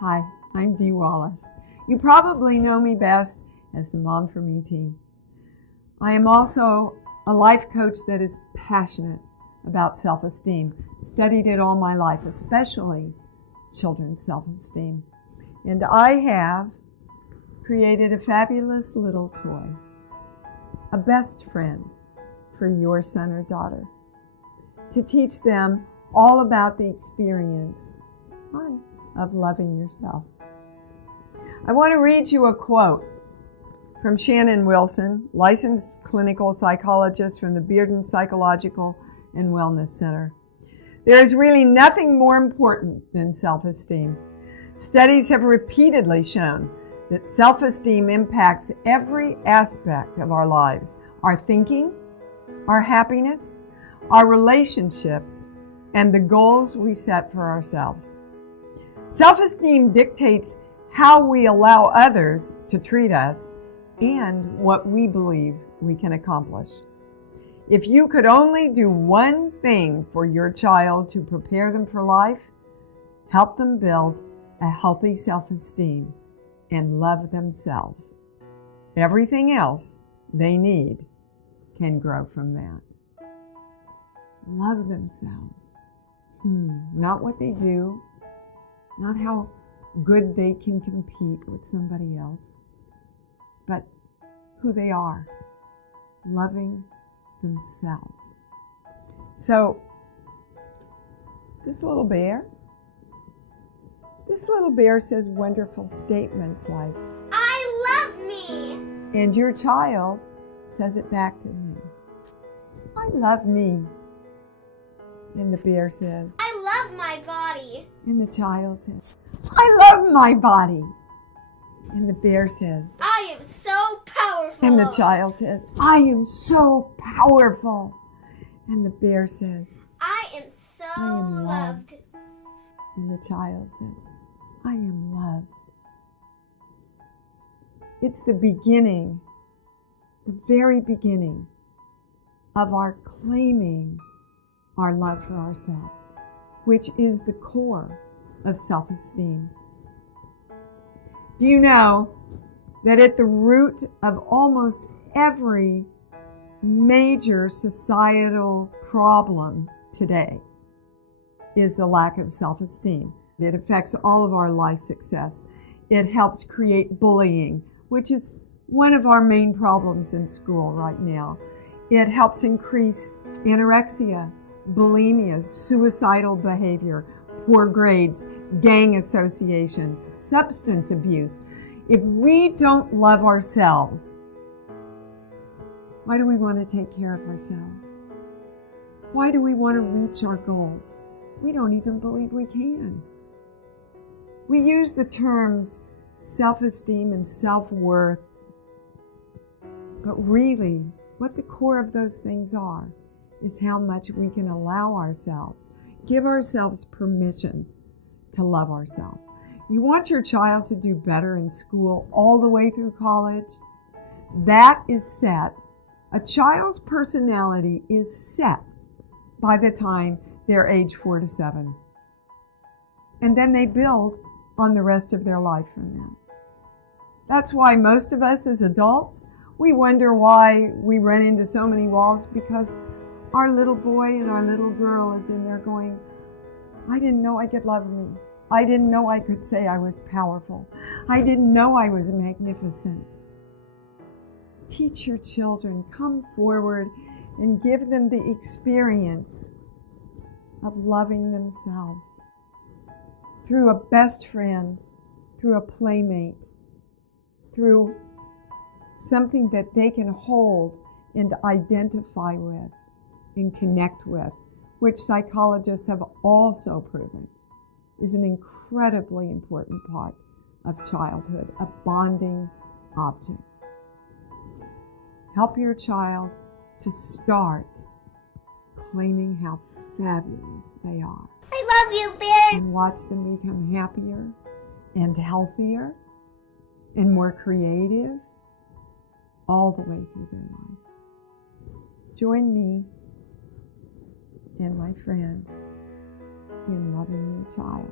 Hi, I'm Dee Wallace. You probably know me best as the mom from ET. I am also a life coach that is passionate about self-esteem. Studied it all my life, especially children's self-esteem. And I have created a fabulous little toy, a best friend for your son or daughter, to teach them all about the experience of loving yourself. I want to read you a quote from Shannon Wilson, licensed clinical psychologist from the Bearden Psychological and Wellness Center. There is really nothing more important than self-esteem. Studies have repeatedly shown that self-esteem impacts every aspect of our lives, our thinking, our happiness, our relationships, and the goals we set for ourselves. Self-esteem dictates how we allow others to treat us and what we believe we can accomplish. If you could only do one thing for your child to prepare them for life, help them build a healthy self-esteem and love themselves. Everything else they need can grow from that. Love themselves. Not what they do, not how good they can compete with somebody else, but who they are, loving themselves. So, this little bear says wonderful statements like, I love me! And your child says it back to him. I love me. And the bear says, I love my body. And the child says, I love my body. And the bear says, I am so powerful. And the child says, I am so powerful. And the bear says, I am so I am loved. And the child says, I am loved. It's the beginning, the very beginning of our claiming our love for ourselves, which is the core of self-esteem. Do you know that at the root of almost every major societal problem today is the lack of self-esteem? It affects all of our life success. It helps create bullying, which is one of our main problems in school right now. It helps increase anorexia, bulimia, suicidal behavior, poor grades, gang association, substance abuse. If we don't love ourselves, why do we want to take care of ourselves? Why do we want to reach our goals? We don't even believe we can. We use the terms self-esteem and self-worth, but really, what the core of those things are is how much we can allow ourselves, give ourselves permission to love ourselves. You want your child to do better in school all the way through college? That is set. A child's personality is set by the time they're age 4 to 7. And then they build on the rest of their life from that. That's why most of us as adults, we wonder why we run into so many walls, because our little boy and our little girl is in there going, I didn't know I could love me. I didn't know I could say I was powerful. I didn't know I was magnificent. Teach your children, come forward and give them the experience of loving themselves through a best friend, through a playmate, through something that they can hold and identify with and connect with, which psychologists have also proven is an incredibly important part of childhood, a bonding object. Help your child to start claiming how fabulous they are. I love you, Bear. And watch them become happier and healthier and more creative all the way through their life. Join me and my friend in loving your child.